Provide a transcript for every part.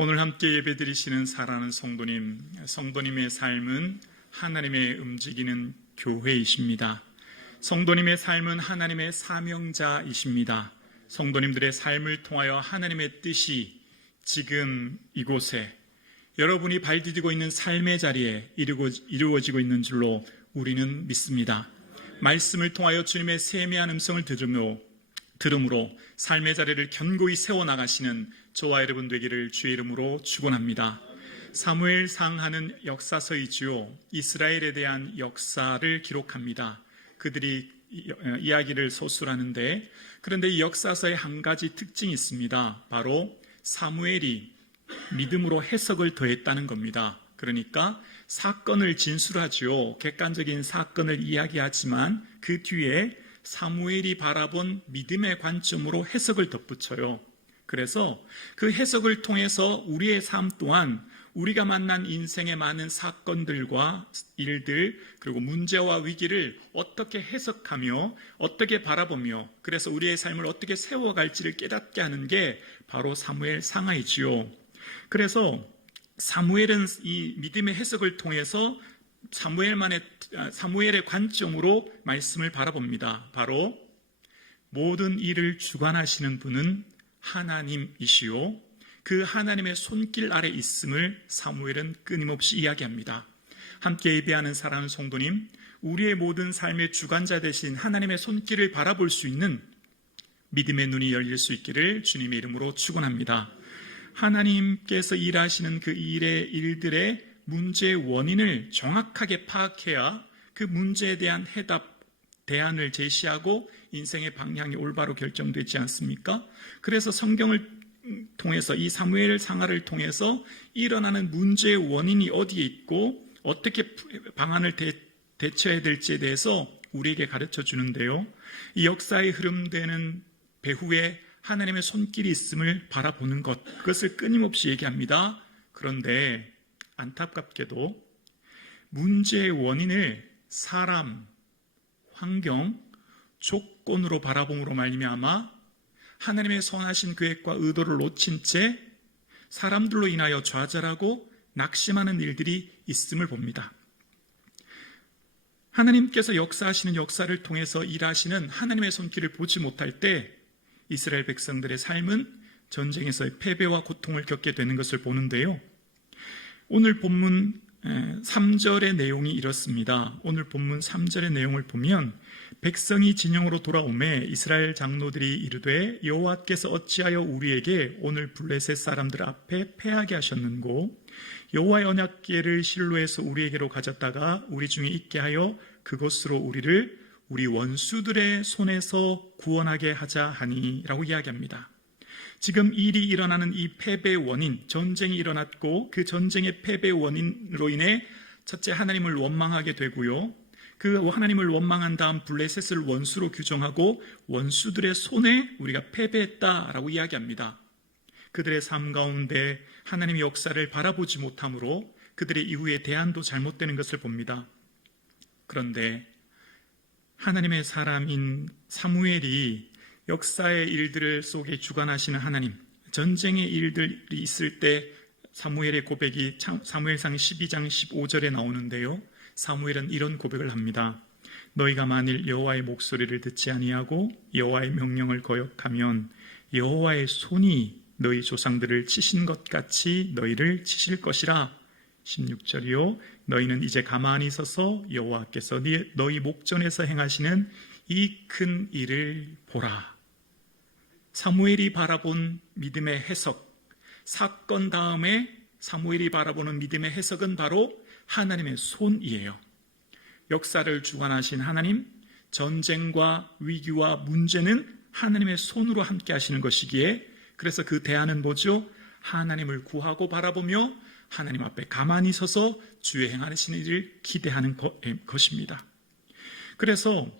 오늘 함께 예배드리시는 사랑하는 성도님의 삶은 하나님의 움직이는 교회이십니다. 성도님의 삶은 하나님의 사명자이십니다. 성도님들의 삶을 통하여 하나님의 뜻이 지금 이곳에 여러분이 발디디고 있는 삶의 자리에 이루어지고 있는 줄로 우리는 믿습니다. 말씀을 통하여 주님의 세미한 음성을 들음으로 삶의 자리를 견고히 세워나가시는 저와 여러분 되기를 주의 이름으로 축원합니다. 사무엘상 하는 역사서이지요, 이스라엘에 대한 역사를 기록합니다. 그들이 이야기를 서술하는데, 그런데 이 역사서에 한 가지 특징이 있습니다. 바로 사무엘이 믿음으로 해석을 더했다는 겁니다. 그러니까 사건을 진술하지요, 객관적인 사건을 이야기하지만 그 뒤에 사무엘이 바라본 믿음의 관점으로 해석을 덧붙여요. 그래서 그 해석을 통해서 우리의 삶 또한 우리가 만난 인생의 많은 사건들과 일들, 그리고 문제와 위기를 어떻게 해석하며 어떻게 바라보며, 그래서 우리의 삶을 어떻게 세워갈지를 깨닫게 하는 게 바로 사무엘 상하이지요. 그래서 사무엘은 이 믿음의 해석을 통해서 사무엘의 관점으로 말씀을 바라봅니다. 바로 모든 일을 주관하시는 분은 하나님이시요, 그 하나님의 손길 아래 있음을 사무엘은 끊임없이 이야기합니다. 함께 예배하는 사랑하는 성도님, 우리의 모든 삶의 주관자 되신 하나님의 손길을 바라볼 수 있는 믿음의 눈이 열릴 수 있기를 주님의 이름으로 축원합니다. 하나님께서 일하시는 그 일들의 문제의 원인을 정확하게 파악해야 그 문제에 대한 대안을 제시하고 인생의 방향이 올바로 결정되지 않습니까? 그래서 성경을 통해서, 이 사무엘 상하를 통해서 일어나는 문제의 원인이 어디에 있고 어떻게 방안을 대처해야 될지에 대해서 우리에게 가르쳐 주는데요, 이 역사의 흐름되는 배후에 하나님의 손길이 있음을 바라보는 것, 그것을 끊임없이 얘기합니다. 그런데 안타깝게도 문제의 원인을 사람, 환경, 조건으로 바라봄으로 말미암아 하나님의 선하신 계획과 의도를 놓친 채 사람들로 인하여 좌절하고 낙심하는 일들이 있음을 봅니다. 하나님께서 역사하시는 역사를 통해서 일하시는 하나님의 손길을 보지 못할 때 이스라엘 백성들의 삶은 전쟁에서의 패배와 고통을 겪게 되는 것을 보는데요, 오늘 본문 3절의 내용이 이렇습니다. 오늘 본문 3절의 내용을 보면, 백성이 진영으로 돌아오매 이스라엘 장로들이 이르되 여호와께서 어찌하여 우리에게 오늘 블레셋 사람들 앞에 패하게 하셨는고, 여호와의 언약궤를 실로에서 우리에게로 가졌다가 우리 중에 있게 하여 그곳으로 우리를 우리 원수들의 손에서 구원하게 하자 하니 라고 이야기합니다. 지금 일이 일어나는 이 패배의 원인, 전쟁이 일어났고 그 전쟁의 패배의 원인으로 인해 첫째 하나님을 원망하게 되고요, 그 하나님을 원망한 다음 블레셋을 원수로 규정하고 원수들의 손에 우리가 패배했다라고 이야기합니다. 그들의 삶 가운데 하나님의 역사를 바라보지 못함으로 그들의 이후의 대안도 잘못되는 것을 봅니다. 그런데 하나님의 사람인 사무엘이 역사의 일들 속에 주관하시는 하나님, 전쟁의 일들이 있을 때 사무엘의 고백이 사무엘상 12장 15절에 나오는데요, 사무엘은 이런 고백을 합니다. 너희가 만일 여호와의 목소리를 듣지 아니하고 여호와의 명령을 거역하면 여호와의 손이 너희 조상들을 치신 것 같이 너희를 치실 것이라. 16절이요, 너희는 이제 가만히 서서 여호와께서 너희 목전에서 행하시는 이 큰 일을 보라. 사무엘이 바라본 믿음의 해석, 사건 다음에 사무엘이 바라보는 믿음의 해석은 바로 하나님의 손이에요. 역사를 주관하신 하나님, 전쟁과 위기와 문제는 하나님의 손으로 함께 하시는 것이기에, 그래서 그 대안은 뭐죠? 하나님을 구하고 바라보며 하나님 앞에 가만히 서서 주의 행하시는 일을 기대하는 것입니다. 그래서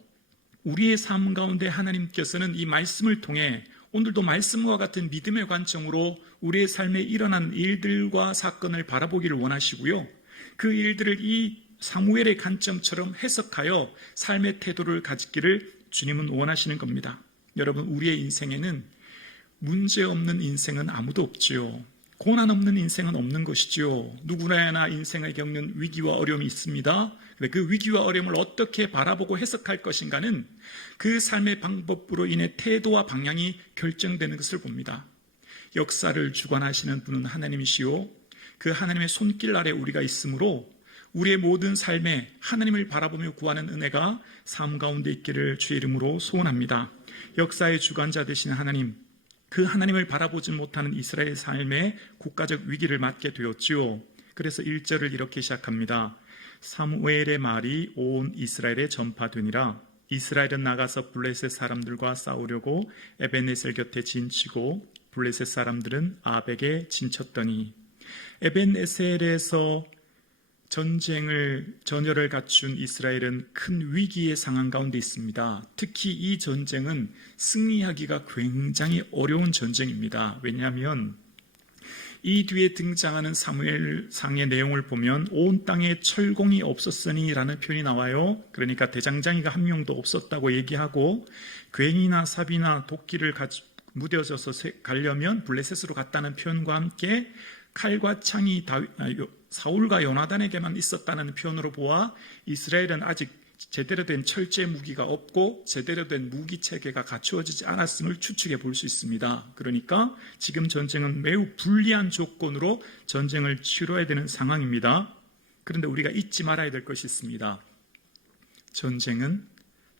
우리의 삶 가운데 하나님께서는 이 말씀을 통해 오늘도 말씀과 같은 믿음의 관점으로 우리의 삶에 일어나는 일들과 사건을 바라보기를 원하시고요, 그 일들을 이 사무엘의 관점처럼 해석하여 삶의 태도를 가지기를 주님은 원하시는 겁니다. 여러분, 우리의 인생에는 문제없는 인생은 아무도 없지요. 고난 없는 인생은 없는 것이죠. 누구나 인생을 겪는 위기와 어려움이 있습니다. 근데 그 위기와 어려움을 어떻게 바라보고 해석할 것인가는 그 삶의 방법으로 인해 태도와 방향이 결정되는 것을 봅니다. 역사를 주관하시는 분은 하나님이시요, 그 하나님의 손길 아래 우리가 있으므로 우리의 모든 삶에 하나님을 바라보며 구하는 은혜가 삶 가운데 있기를 주의 이름으로 소원합니다. 역사의 주관자 되시는 하나님, 그 하나님을 바라보지 못하는 이스라엘 삶에 국가적 위기를 맞게 되었지요. 그래서 1절을 이렇게 시작합니다. 사무엘의 말이 온 이스라엘에 전파되니라. 이스라엘은 나가서 블레셋 사람들과 싸우려고 에벤에셀 곁에 진치고 블레셋 사람들은 아벡에 진쳤더니, 에벤에셀에서 전열을 갖춘 이스라엘은 큰 위기의 상황 가운데 있습니다. 특히 이 전쟁은 승리하기가 굉장히 어려운 전쟁입니다. 왜냐하면 이 뒤에 등장하는 사무엘상의 내용을 보면 온 땅에 철공이 없었으니 라는 표현이 나와요. 그러니까 대장장이가 한 명도 없었다고 얘기하고, 괜히나 삽이나 도끼를 무뎌져서 가려면 블레셋으로 갔다는 표현과 함께 칼과 창이 사울과 요나단에게만 있었다는 표현으로 보아 이스라엘은 아직 제대로 된 철제 무기가 없고 제대로 된 무기 체계가 갖추어지지 않았음을 추측해 볼 수 있습니다. 그러니까 지금 전쟁은 매우 불리한 조건으로 전쟁을 치러야 되는 상황입니다. 그런데 우리가 잊지 말아야 될 것이 있습니다. 전쟁은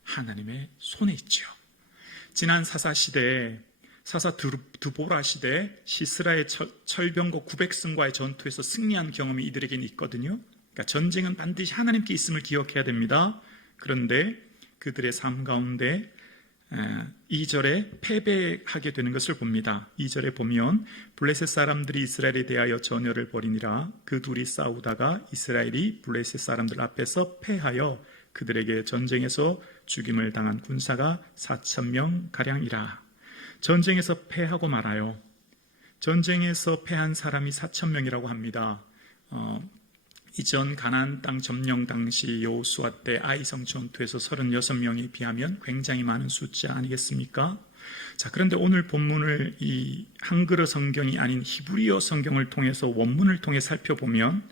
하나님의 손에 있죠. 지난 사사시대에 사사 드보라 시대 시스라의 철병거 900승과의 전투에서 승리한 경험이 이들에게는 있거든요. 그러니까 전쟁은 반드시 하나님께 있음을 기억해야 됩니다. 그런데 그들의 삶 가운데 2절에 패배하게 되는 것을 봅니다. 2절에 보면 블레셋 사람들이 이스라엘에 대하여 전열을 벌이니라. 그 둘이 싸우다가 이스라엘이 블레셋 사람들 앞에서 패하여 그들에게 전쟁에서 죽임을 당한 군사가 4,000명 가량이라. 전쟁에서 패하고 말아요. 전쟁에서 패한 사람이 4,000명이라고 합니다. 이전 가나안 땅 점령 당시 여호수아 때 아이성 전투에서 36명에 비하면 굉장히 많은 숫자 아니겠습니까? 자, 그런데 오늘 본문을 이 한글어 성경이 아닌 히브리어 성경을 통해서 원문을 통해 살펴보면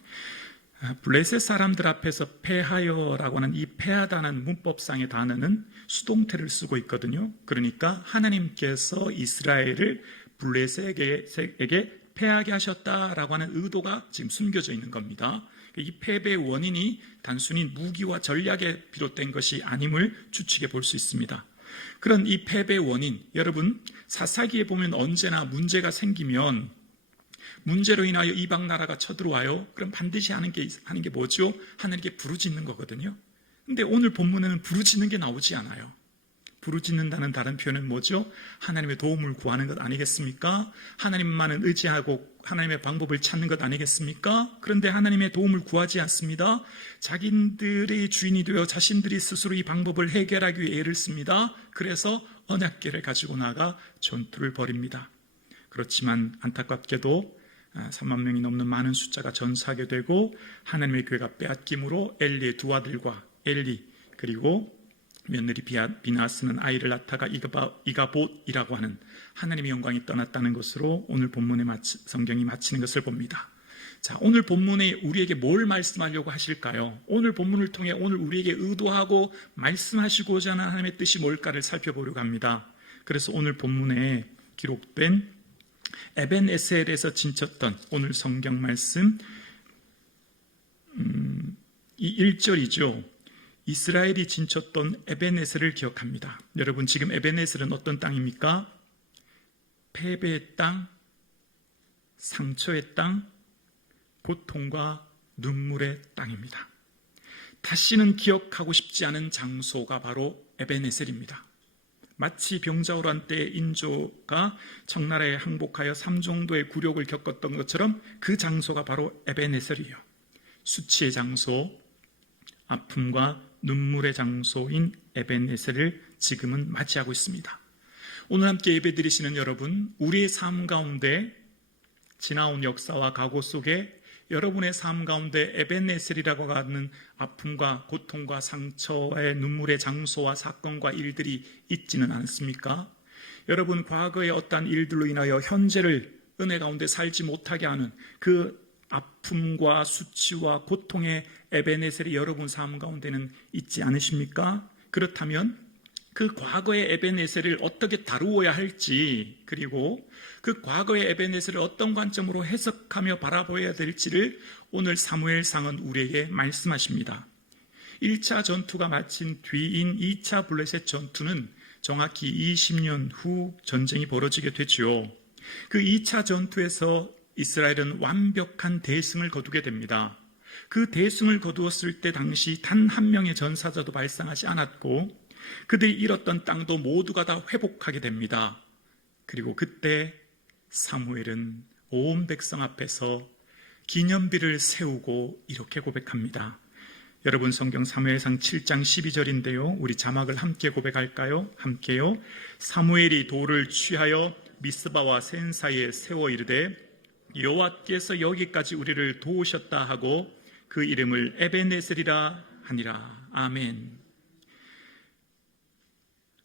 블레셋 사람들 앞에서 패하여라고 하는 이 패하다는 문법상의 단어는 수동태를 쓰고 있거든요. 그러니까 하나님께서 이스라엘을 블레셋에게 패하게 하셨다라고 하는 의도가 지금 숨겨져 있는 겁니다. 이 패배의 원인이 단순히 무기와 전략에 비롯된 것이 아님을 추측해 볼 수 있습니다. 그런 이 패배의 원인, 여러분 사사기에 보면 언제나 문제가 생기면 문제로 인하여 이방 나라가 쳐들어와요. 그럼 반드시 하는 게 뭐죠? 하나님께 부르짖는 거거든요. 근데 오늘 본문에는 부르짖는 게 나오지 않아요. 부르짖는다는 다른 표현은 뭐죠? 하나님의 도움을 구하는 것 아니겠습니까? 하나님만은 의지하고 하나님의 방법을 찾는 것 아니겠습니까? 그런데 하나님의 도움을 구하지 않습니다. 자기들의 주인이 되어 자신들이 스스로 이 방법을 해결하기 위해 애를 씁니다. 그래서 언약궤를 가지고 나가 전투를 벌입니다. 그렇지만 안타깝게도 3만 명이 넘는 많은 숫자가 전사하게 되고 하나님의 교회가 빼앗김으로 엘리의 두 아들과 엘리 그리고 며느리 비나스는 아이를 낳다가 이가봇이라고 하는 하나님의 영광이 떠났다는 것으로 오늘 본문의 성경이 마치는 것을 봅니다. 자, 오늘 본문에 우리에게 뭘 말씀하려고 하실까요? 오늘 본문을 통해 오늘 우리에게 의도하고 말씀하시고자 하는 하나님의 뜻이 뭘까를 살펴보려고 합니다. 그래서 오늘 본문에 기록된 에벤에셀에서 진쳤던 오늘 성경 말씀 이 1절이죠. 이스라엘이 진쳤던 에벤에셀을 기억합니다. 여러분 지금 에벤에셀은 어떤 땅입니까? 패배의 땅, 상처의 땅, 고통과 눈물의 땅입니다. 다시는 기억하고 싶지 않은 장소가 바로 에벤에셀입니다. 마치 병자호란 때 인조가 청나라에 항복하여 3정도의 굴욕을 겪었던 것처럼 그 장소가 바로 에벤에셀이에요. 수치의 장소, 아픔과 눈물의 장소인 에벤에셀을 지금은 맞이하고 있습니다. 오늘 함께 예배드리시는 여러분, 우리의 삶 가운데 지나온 역사와 과거 속에 여러분의 삶 가운데 에벤에셀이라고 하는 아픔과 고통과 상처의 눈물의 장소와 사건과 일들이 있지는 않습니까? 여러분 과거의 어떠한 일들로 인하여 현재를 은혜 가운데 살지 못하게 하는 그 아픔과 수치와 고통의 에베네셀이 여러분 삶 가운데는 있지 않으십니까? 그렇다면 그 과거의 에베네셀을 어떻게 다루어야 할지, 그리고 그 과거의 에베네셀을 어떤 관점으로 해석하며 바라보아야 될지를 오늘 사무엘상은 우리에게 말씀하십니다. 1차 전투가 마친 뒤인 2차 블레셋 전투는 정확히 20년 후 전쟁이 벌어지게 되죠. 그 2차 전투에서 이스라엘은 완벽한 대승을 거두게 됩니다. 그 대승을 거두었을 때 당시 단 한 명의 전사자도 발생하지 않았고 그들이 잃었던 땅도 모두가 다 회복하게 됩니다. 그리고 그때 사무엘은 온 백성 앞에서 기념비를 세우고 이렇게 고백합니다. 여러분 성경 사무엘상 7장 12절인데요. 우리 자막을 함께 고백할까요? 함께요. 사무엘이 돌을 취하여 미스바와 센 사이에 세워 이르되 여호와께서 여기까지 우리를 도우셨다 하고 그 이름을 에베네셀이라 하니라. 아멘.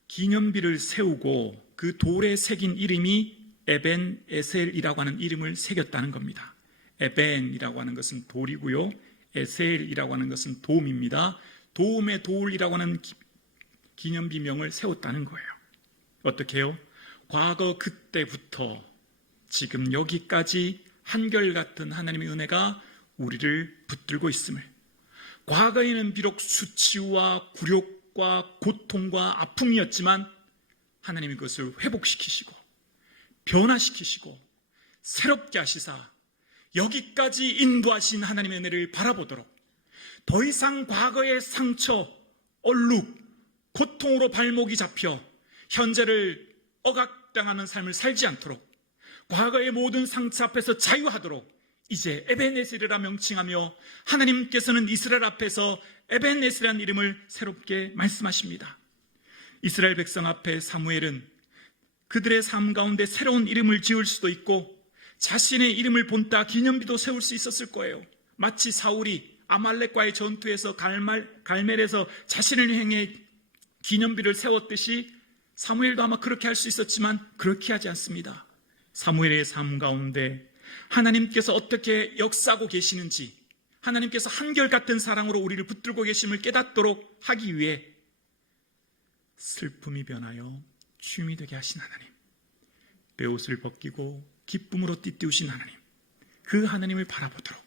기념비를 세우고 그 돌에 새긴 이름이 에벤에셀이라고 하는 이름을 새겼다는 겁니다. 에벤이라고 하는 것은 돌이고요. 에셀이라고 하는 것은 도움입니다. 도움의 돌이라고 하는 기념비명을 세웠다는 거예요. 어떻게 해요? 과거 그때부터 지금 여기까지 한결같은 하나님의 은혜가 우리를 붙들고 있음을, 과거에는 비록 수치와 굴욕과 고통과 아픔이었지만 하나님이 그것을 회복시키시고 변화시키시고 새롭게 하시사 여기까지 인도하신 하나님의 은혜를 바라보도록, 더 이상 과거의 상처, 얼룩, 고통으로 발목이 잡혀 현재를 억압당하는 삶을 살지 않도록, 과거의 모든 상처 앞에서 자유하도록 이제 에벤에셀이라 명칭하며 하나님께서는 이스라엘 앞에서 에벤에셀이라는 이름을 새롭게 말씀하십니다. 이스라엘 백성 앞에 사무엘은 그들의 삶 가운데 새로운 이름을 지을 수도 있고 자신의 이름을 본따 기념비도 세울 수 있었을 거예요. 마치 사울이 아말렉과의 전투에서 갈멜에서 자신을 향해 기념비를 세웠듯이 사무엘도 아마 그렇게 할 수 있었지만 그렇게 하지 않습니다. 사무엘의 삶 가운데 하나님께서 어떻게 역사하고 계시는지, 하나님께서 한결같은 사랑으로 우리를 붙들고 계심을 깨닫도록 하기 위해 슬픔이 변하여 춤이 되게 하신 하나님, 베옷을 벗기고 기쁨으로 띠띠우신 하나님, 그 하나님을 바라보도록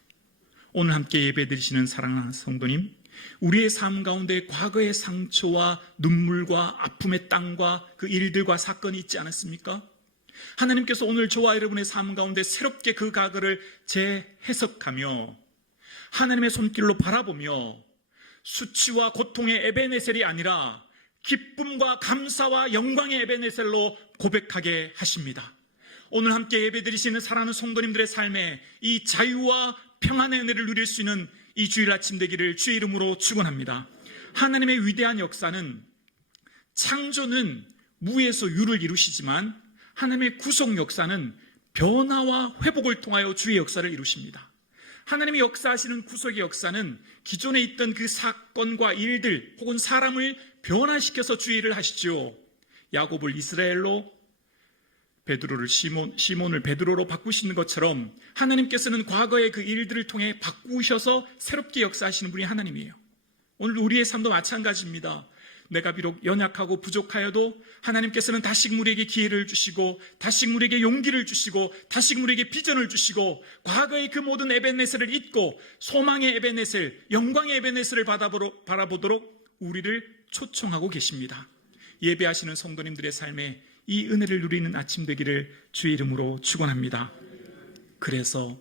오늘 함께 예배드리시는 사랑하는 성도님, 우리의 삶 가운데 과거의 상처와 눈물과 아픔의 땅과 그 일들과 사건이 있지 않았습니까? 하나님께서 오늘 저와 여러분의 삶 가운데 새롭게 그 과거를 재해석하며 하나님의 손길로 바라보며 수치와 고통의 에베네셀이 아니라 기쁨과 감사와 영광의 에베네셀로 고백하게 하십니다. 오늘 함께 예배드리시는 사랑하는 성도님들의 삶에 이 자유와 평안의 은혜를 누릴 수 있는 이 주일 아침 되기를 주의 이름으로 축원합니다. 하나님의 위대한 역사는, 창조는 무에서 유를 이루시지만 하나님의 구속 역사는 변화와 회복을 통하여 주의 역사를 이루십니다. 하나님이 역사하시는 구속의 역사는 기존에 있던 그 사건과 일들 혹은 사람을 변화시켜서 주의 일을 하시죠. 야곱을 이스라엘로, 베드로를 시몬을 베드로로 바꾸시는 것처럼 하나님께서는 과거의 그 일들을 통해 바꾸셔서 새롭게 역사하시는 분이 하나님이에요. 오늘 우리의 삶도 마찬가지입니다. 내가 비록 연약하고 부족하여도 하나님께서는 다시 우리에게 기회를 주시고, 다시 우리에게 용기를 주시고, 다시 우리에게 비전을 주시고, 과거의 그 모든 에벤네셀을 잊고 소망의 에벤네셀, 영광의 에벤네셀을 바라보도록 우리를 초청하고 계십니다. 예배하시는 성도님들의 삶에 이 은혜를 누리는 아침 되기를 주의 이름으로 축원합니다. 그래서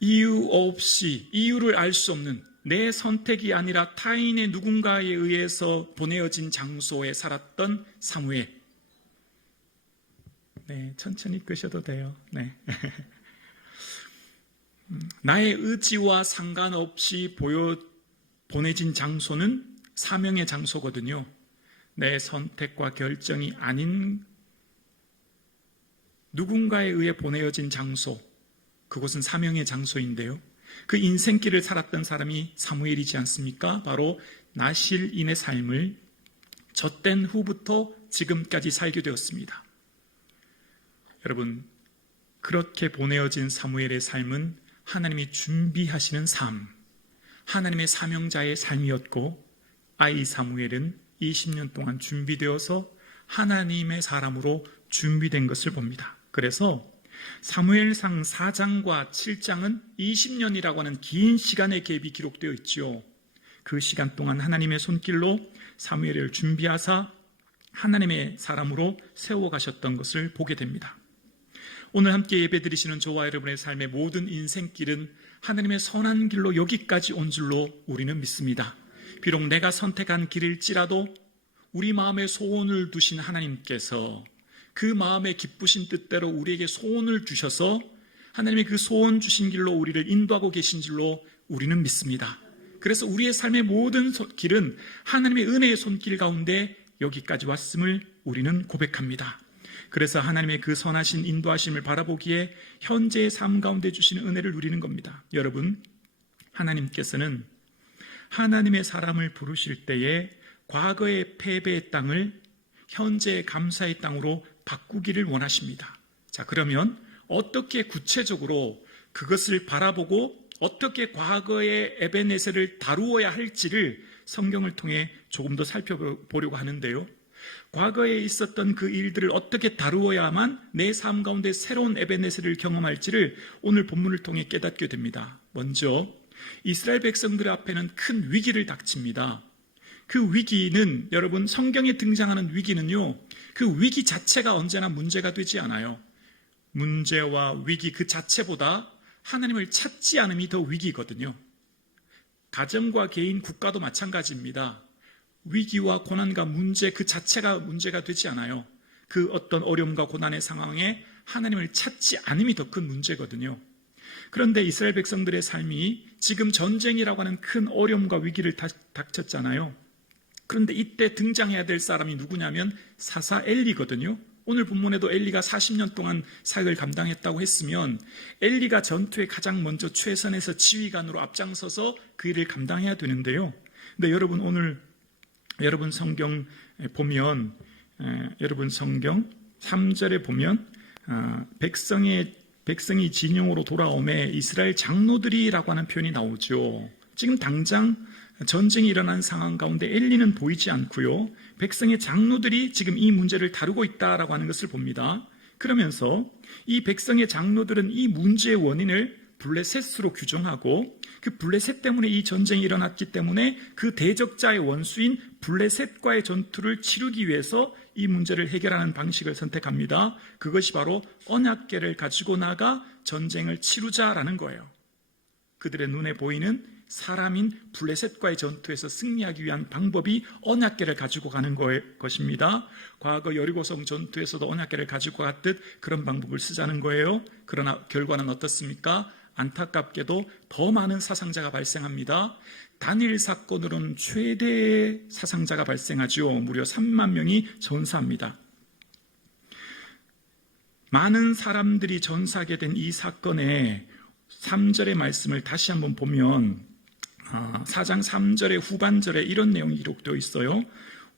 이유 없이, 이유를 알 수 없는 내 선택이 아니라 타인의 누군가에 의해서 보내어진 장소에 살았던 사무엘. 네, 천천히 끄셔도 돼요. 네. 나의 의지와 상관없이 보내진 장소는 사명의 장소거든요. 내 선택과 결정이 아닌 누군가에 의해 보내어진 장소, 그곳은 사명의 장소인데요. 그 인생길을 살았던 사람이 사무엘이지 않습니까? 바로 나실인의 삶을 젖된 후부터 지금까지 살게 되었습니다. 여러분, 그렇게 보내어진 사무엘의 삶은 하나님이 준비하시는 삶, 하나님의 사명자의 삶이었고, 아이 사무엘은 20년 동안 준비되어서 하나님의 사람으로 준비된 것을 봅니다. 그래서 사무엘상 4장과 7장은 20년이라고 하는 긴 시간의 갭이 기록되어 있지요. 그 시간 동안 하나님의 손길로 사무엘을 준비하사 하나님의 사람으로 세워가셨던 것을 보게 됩니다. 오늘 함께 예배드리시는 저와 여러분의 삶의 모든 인생길은 하나님의 선한 길로 여기까지 온 줄로 우리는 믿습니다. 비록 내가 선택한 길일지라도 우리 마음에 소원을 두신 하나님께서 그 마음의 기쁘신 뜻대로 우리에게 소원을 주셔서 하나님의 그 소원 주신 길로 우리를 인도하고 계신 줄로 우리는 믿습니다. 그래서 우리의 삶의 모든 길은 하나님의 은혜의 손길 가운데 여기까지 왔음을 우리는 고백합니다. 그래서 하나님의 그 선하신 인도하심을 바라보기에 현재의 삶 가운데 주시는 은혜를 누리는 겁니다. 여러분, 하나님께서는 하나님의 사람을 부르실 때에 과거의 패배의 땅을 현재의 감사의 땅으로 바꾸기를 원하십니다. 자, 그러면 어떻게 구체적으로 그것을 바라보고 어떻게 과거의 에베네셀을 다루어야 할지를 성경을 통해 조금 더 살펴보려고 하는데요. 과거에 있었던 그 일들을 어떻게 다루어야만 내 삶 가운데 새로운 에베네셀을 경험할지를 오늘 본문을 통해 깨닫게 됩니다. 먼저 이스라엘 백성들 앞에는 큰 위기를 닥칩니다. 그 위기는, 여러분, 성경에 등장하는 위기는요, 그 위기 자체가 언제나 문제가 되지 않아요. 문제와 위기 그 자체보다 하나님을 찾지 않음이 더 위기거든요. 가정과 개인, 국가도 마찬가지입니다. 위기와 고난과 문제 그 자체가 문제가 되지 않아요. 그 어떤 어려움과 고난의 상황에 하나님을 찾지 않음이 더 큰 문제거든요. 그런데 이스라엘 백성들의 삶이 지금 전쟁이라고 하는 큰 어려움과 위기를 닥쳤잖아요. 그런데 이때 등장해야 될 사람이 누구냐면 사사 엘리거든요. 오늘 본문에도 엘리가 40년 동안 사역을 감당했다고 했으면 엘리가 전투에 가장 먼저 최선에서 지휘관으로 앞장서서 그 일을 감당해야 되는데요. 근데 여러분, 오늘 여러분 성경 보면, 여러분 성경 3절에 보면 백성이 진영으로 돌아오매 이스라엘 장로들이라고 하는 표현이 나오죠. 지금 당장 전쟁이 일어난 상황 가운데 엘리는 보이지 않고요, 백성의 장로들이 지금 이 문제를 다루고 있다라고 하는 것을 봅니다. 그러면서 이 백성의 장로들은 이 문제의 원인을 블레셋으로 규정하고, 그 블레셋 때문에 이 전쟁이 일어났기 때문에 그 대적자의 원수인 블레셋과의 전투를 치르기 위해서 이 문제를 해결하는 방식을 선택합니다. 그것이 바로 언약궤를 가지고 나가 전쟁을 치르자라는 거예요. 그들의 눈에 보이는 사람인 블레셋과의 전투에서 승리하기 위한 방법이 언약궤를 가지고 가는 것입니다. 과거 여리고성 전투에서도 언약궤를 가지고 갔듯 그런 방법을 쓰자는 거예요. 그러나 결과는 어떻습니까? 안타깝게도 더 많은 사상자가 발생합니다. 단일 사건으로는 최대의 사상자가 발생하죠. 무려 3만 명이 전사합니다. 많은 사람들이 전사하게 된 이 사건의 3절의 말씀을 다시 한번 보면 4장 3절의 후반절에 이런 내용이 기록되어 있어요.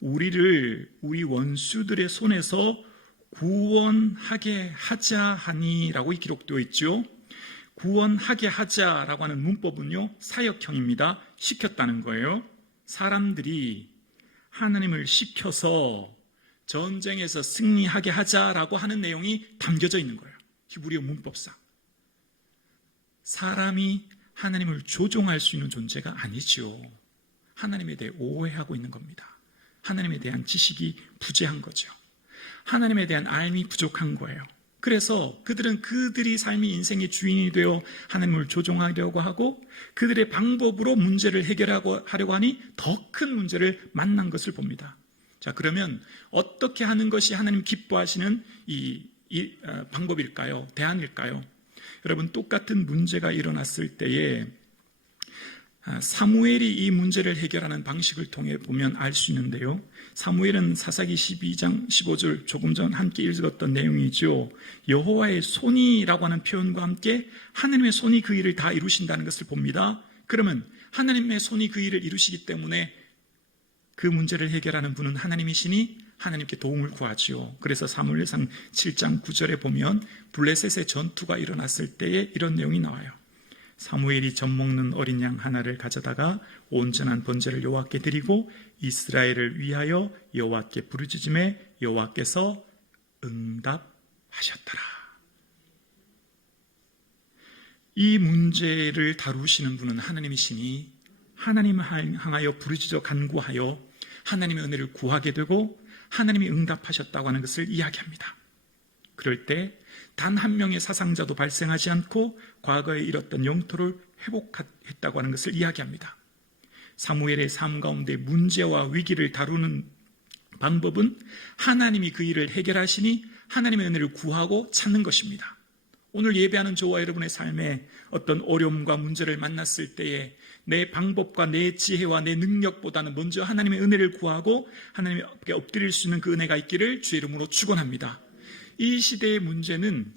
우리 원수들의 손에서 구원하게 하자 하니라고 기록되어 있죠. 구원하게 하자라고 하는 문법은요, 사역형입니다. 시켰다는 거예요. 사람들이 하나님을 시켜서 전쟁에서 승리하게 하자라고 하는 내용이 담겨져 있는 거예요. 히브리어 문법상. 사람이 하나님을 조종할 수 있는 존재가 아니죠. 하나님에 대해 오해하고 있는 겁니다. 하나님에 대한 지식이 부재한 거죠. 하나님에 대한 알미 부족한 거예요. 그래서 그들은 그들이 삶의 인생의 주인이 되어 하나님을 조종하려고 하고 그들의 방법으로 문제를 해결하려고 하니 더 큰 문제를 만난 것을 봅니다. 자, 그러면 어떻게 하는 것이 하나님 기뻐하시는 방법일까요? 대안일까요? 여러분, 똑같은 문제가 일어났을 때에 사무엘이 이 문제를 해결하는 방식을 통해 보면 알 수 있는데요. 사무엘은 사사기 12장 15절 조금 전 함께 읽었던 내용이죠. 여호와의 손이라고 하는 표현과 함께 하나님의 손이 그 일을 다 이루신다는 것을 봅니다. 그러면 하나님의 손이 그 일을 이루시기 때문에 그 문제를 해결하는 분은 하나님이시니 하나님께 도움을 구하지요. 그래서 사무엘상 7장 9절에 보면 블레셋의 전투가 일어났을 때에 이런 내용이 나와요. 사무엘이 젖 먹는 어린 양 하나를 가져다가 온전한 번제를 여호와께 드리고 이스라엘을 위하여 여호와께 부르짖음에 여호와께서 응답하셨더라. 이 문제를 다루시는 분은 하나님이시니 하나님을 향하여 부르짖어 간구하여 하나님의 은혜를 구하게 되고 하나님이 응답하셨다고 하는 것을 이야기합니다. 그럴 때 단 한 명의 사상자도 발생하지 않고 과거에 잃었던 영토를 회복했다고 하는 것을 이야기합니다. 사무엘의 삶 가운데 문제와 위기를 다루는 방법은 하나님이 그 일을 해결하시니 하나님의 은혜를 구하고 찾는 것입니다. 오늘 예배하는 저와 여러분의 삶에 어떤 어려움과 문제를 만났을 때에 내 방법과 내 지혜와 내 능력보다는 먼저 하나님의 은혜를 구하고 하나님께 엎드릴 수 있는 그 은혜가 있기를 주의 이름으로 축원합니다. 이 시대의 문제는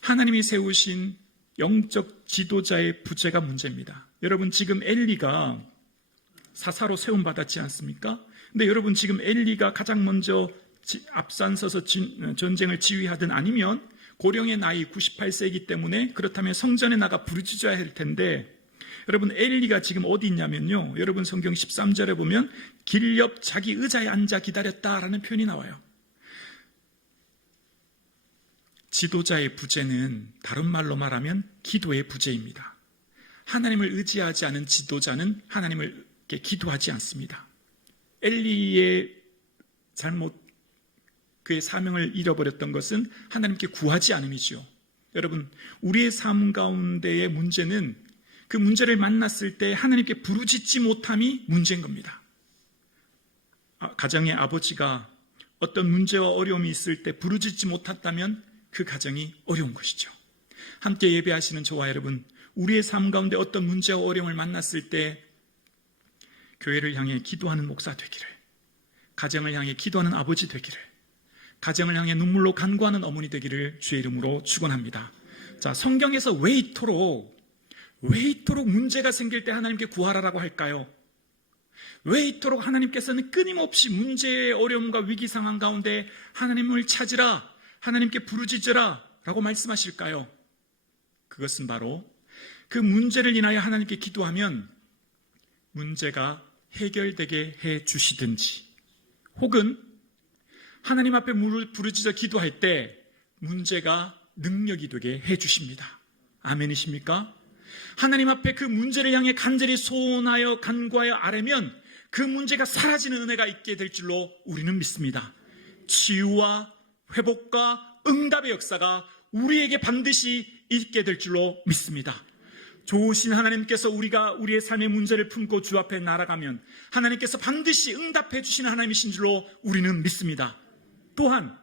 하나님이 세우신 영적 지도자의 부재가 문제입니다. 여러분 지금 엘리가 사사로 세움받았지 않습니까? 근데 여러분 지금 엘리가 가장 먼저 앞장서서 전쟁을 지휘하든 아니면 고령의 나이 98세이기 때문에 그렇다면 성전에 나가 부르짖어야 할 텐데 여러분 엘리가 지금 어디 있냐면요, 여러분 성경 13절에 보면 길 옆 자기 의자에 앉아 기다렸다라는 표현이 나와요. 지도자의 부재는 다른 말로 말하면 기도의 부재입니다. 하나님을 의지하지 않은 지도자는 하나님을 기도하지 않습니다. 엘리의 잘못, 그의 사명을 잃어버렸던 것은 하나님께 구하지 않음이죠. 여러분, 우리의 삶 가운데의 문제는 그 문제를 만났을 때 하나님께 부르짖지 못함이 문제인 겁니다. 가정의 아버지가 어떤 문제와 어려움이 있을 때 부르짖지 못했다면 그 가정이 어려운 것이죠. 함께 예배하시는 저와 여러분, 우리의 삶 가운데 어떤 문제와 어려움을 만났을 때 교회를 향해 기도하는 목사 되기를, 가정을 향해 기도하는 아버지 되기를, 가정을 향해 눈물로 간구하는 어머니 되기를 주의 이름으로 축원합니다. 자, 성경에서 왜 이토록 문제가 생길 때 하나님께 구하라라고 할까요? 왜 이토록 하나님께서는 끊임없이 문제의 어려움과 위기 상황 가운데 하나님을 찾으라, 하나님께 부르짖으라 라고 말씀하실까요? 그것은 바로 그 문제를 인하여 하나님께 기도하면 문제가 해결되게 해 주시든지, 혹은 하나님 앞에 부르짖어 기도할 때 문제가 능력이 되게 해 주십니다. 아멘이십니까? 하나님 앞에 그 문제를 향해 간절히 소원하여 간구하여 아뢰면 그 문제가 사라지는 은혜가 있게 될 줄로 우리는 믿습니다. 치유와 회복과 응답의 역사가 우리에게 반드시 있게 될 줄로 믿습니다. 좋으신 하나님께서 우리가 우리의 삶의 문제를 품고 주 앞에 날아가면 하나님께서 반드시 응답해 주시는 하나님이신 줄로 우리는 믿습니다. 또한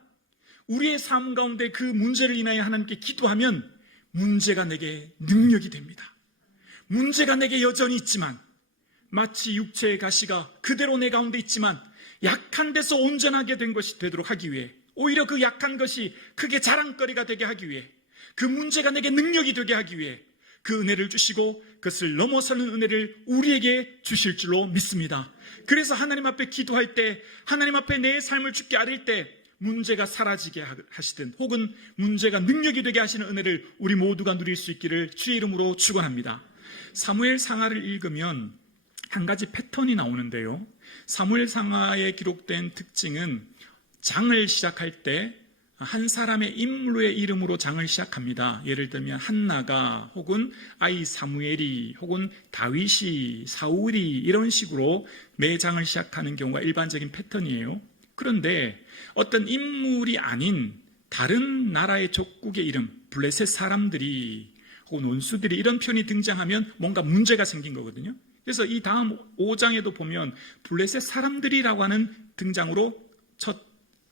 우리의 삶 가운데 그 문제를 인하여 하나님께 기도하면 문제가 내게 능력이 됩니다. 문제가 내게 여전히 있지만, 마치 육체의 가시가 그대로 내 가운데 있지만 약한 데서 온전하게 된 것이 되도록 하기 위해, 오히려 그 약한 것이 크게 자랑거리가 되게 하기 위해, 그 문제가 내게 능력이 되게 하기 위해 그 은혜를 주시고 그것을 넘어서는 은혜를 우리에게 주실 줄로 믿습니다. 그래서 하나님 앞에 기도할 때, 하나님 앞에 내 삶을 주께 아릴 때 문제가 사라지게 하시든 혹은 문제가 능력이 되게 하시는 은혜를 우리 모두가 누릴 수 있기를 주의 이름으로 축원합니다. 사무엘 상하를 읽으면 한 가지 패턴이 나오는데요, 사무엘 상하에 기록된 특징은 장을 시작할 때 한 사람의 인물의 이름으로 장을 시작합니다. 예를 들면 한나가, 혹은 아이 사무엘이, 혹은 다윗이, 사울이, 이런 식으로 매 장을 시작하는 경우가 일반적인 패턴이에요. 그런데 어떤 인물이 아닌 다른 나라의 족국의 이름, 블레셋 사람들이 혹은 원수들이, 이런 표현이 등장하면 뭔가 문제가 생긴 거거든요. 그래서 이 다음 5장에도 보면 블레셋 사람들이라고 하는 등장으로 첫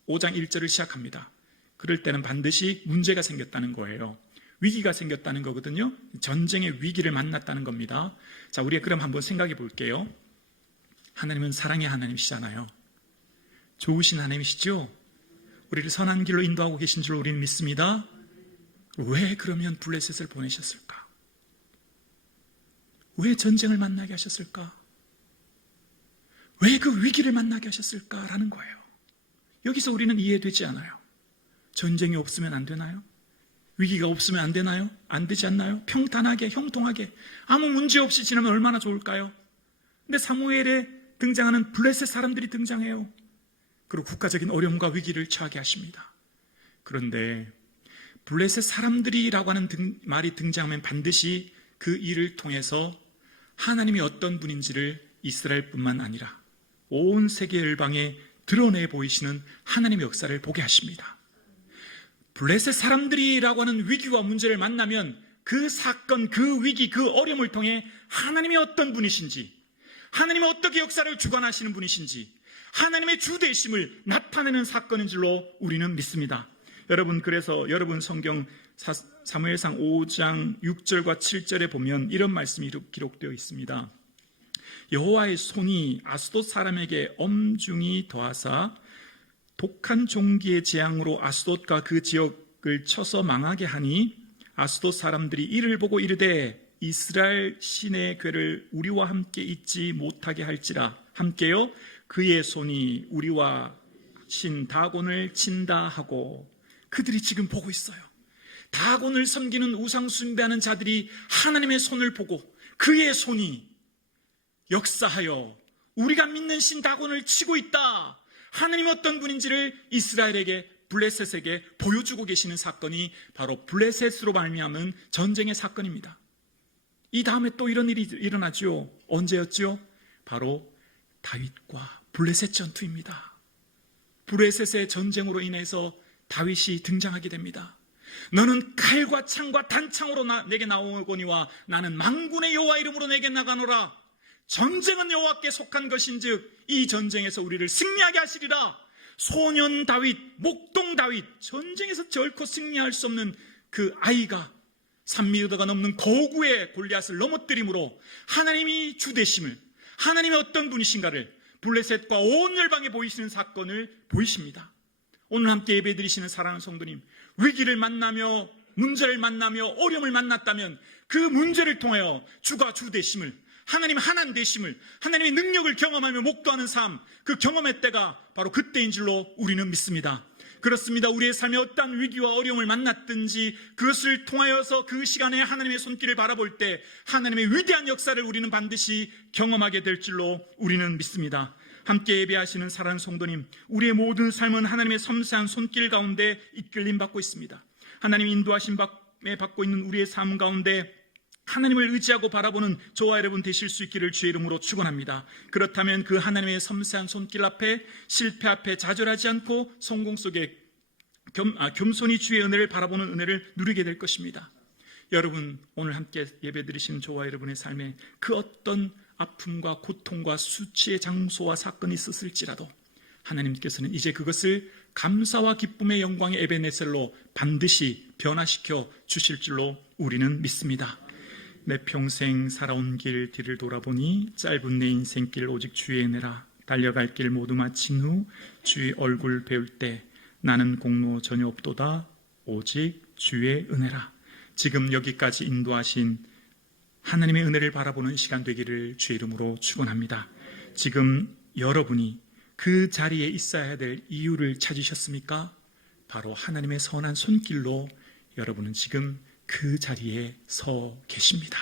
5장 1절을 시작합니다. 그럴 때는 반드시 문제가 생겼다는 거예요. 위기가 생겼다는 거거든요. 전쟁의 위기를 만났다는 겁니다. 자, 우리가 그럼 한번 생각해 볼게요. 하나님은 사랑의 하나님이시잖아요. 좋으신 하나님이시죠? 우리를 선한 길로 인도하고 계신 줄 우리는 믿습니다. 왜 그러면 블레셋을 보내셨을까? 왜 전쟁을 만나게 하셨을까? 왜 그 위기를 만나게 하셨을까라는 거예요. 여기서 우리는 이해되지 않아요. 전쟁이 없으면 안 되나요? 위기가 없으면 안 되나요? 안 되지 않나요? 평탄하게, 형통하게, 아무 문제 없이 지나면 얼마나 좋을까요? 근데 사무엘에 등장하는 블레셋 사람들이 등장해요. 그리고 국가적인 어려움과 위기를 처하게 하십니다. 그런데 블레셋 사람들이라고 하는 말이 등장하면 반드시 그 일을 통해서 하나님이 어떤 분인지를 이스라엘뿐만 아니라 온 세계 열방에 드러내 보이시는 하나님의 역사를 보게 하십니다. 블레셋 사람들이라고 하는 위기와 문제를 만나면 그 사건, 그 위기, 그 어려움을 통해 하나님이 어떤 분이신지, 하나님이 어떻게 역사를 주관하시는 분이신지, 하나님의 주되심을 나타내는 사건인 줄로 우리는 믿습니다. 여러분, 그래서 여러분 성경 사무엘상 5장 6절과 7절에 보면 이런 말씀이 기록되어 있습니다. 여호와의 손이 아스돗 사람에게 엄중히 더하사 독한 종기의 재앙으로 아스돗과 그 지역을 쳐서 망하게 하니 아스돗 사람들이 이를 보고 이르되 이스라엘 신의 괴를 우리와 함께 잊지 못하게 할지라 함께요 그의 손이 우리와 신 다곤을 친다 하고 그들이 지금 보고 있어요. 다곤을 섬기는 우상 숭배하는 자들이 하나님의 손을 보고 그의 손이 역사하여 우리가 믿는 신 다곤을 치고 있다. 하나님이 어떤 분인지를 이스라엘에게, 블레셋에게 보여주고 계시는 사건이 바로 블레셋으로 말미암은 전쟁의 사건입니다. 이 다음에 또 이런 일이 일어나죠. 언제였죠? 바로 다윗과 블레셋 전투입니다. 블레셋의 전쟁으로 인해서 다윗이 등장하게 됩니다. 너는 칼과 창과 단창으로 내게 나오거니와 나는 만군의 여호와 이름으로 내게 나가노라. 전쟁은 여호와께 속한 것인즉 이 전쟁에서 우리를 승리하게 하시리라. 소년 다윗, 목동 다윗, 전쟁에서 결코 승리할 수 없는 그 아이가 3미터가 넘는 거구의 골리앗을 넘어뜨림으로 하나님이 주되심을, 하나님이 어떤 분이신가를 블레셋과 온 열방에 보이시는 사건을 보이십니다. 오늘 함께 예배드리시는 사랑하는 성도님, 위기를 만나며 문제를 만나며 어려움을 만났다면 그 문제를 통하여 주가 주되심을, 하나님 하나님 되심을, 하나님의 능력을 경험하며 목도하는 삶, 그 경험의 때가 바로 그때인 줄로 우리는 믿습니다. 그렇습니다. 우리의 삶에 어떠한 위기와 어려움을 만났든지 그것을 통하여서 그 시간에 하나님의 손길을 바라볼 때 하나님의 위대한 역사를 우리는 반드시 경험하게 될 줄로 우리는 믿습니다. 함께 예배하시는 사랑하는 성도님, 우리의 모든 삶은 하나님의 섬세한 손길 가운데 이끌림 받고 있습니다. 하나님 인도하심에 받고 있는 우리의 삶 가운데 하나님을 의지하고 바라보는 저와 여러분 되실 수 있기를 주의 이름으로 축원합니다. 그렇다면 그 하나님의 섬세한 손길 앞에, 실패 앞에 좌절하지 않고 성공 속에 겸손히 주의 은혜를 바라보는 은혜를 누리게 될 것입니다. 여러분, 오늘 함께 예배드리시는 저와 여러분의 삶에 그 어떤 아픔과 고통과 수치의 장소와 사건이 있었을지라도 하나님께서는 이제 그것을 감사와 기쁨의 영광의 에베네셀로 반드시 변화시켜 주실 줄로 우리는 믿습니다. 내 평생 살아온 길 뒤를 돌아보니 짧은 내 인생길 오직 주의 은혜라. 달려갈 길 모두 마친 후 주의 얼굴 배울 때 나는 공로 전혀 없도다 오직 주의 은혜라. 지금 여기까지 인도하신 하나님의 은혜를 바라보는 시간 되기를 주의 이름으로 축원합니다. 지금 여러분이 그 자리에 있어야 될 이유를 찾으셨습니까? 바로 하나님의 선한 손길로 여러분은 지금 그 자리에 서 계십니다.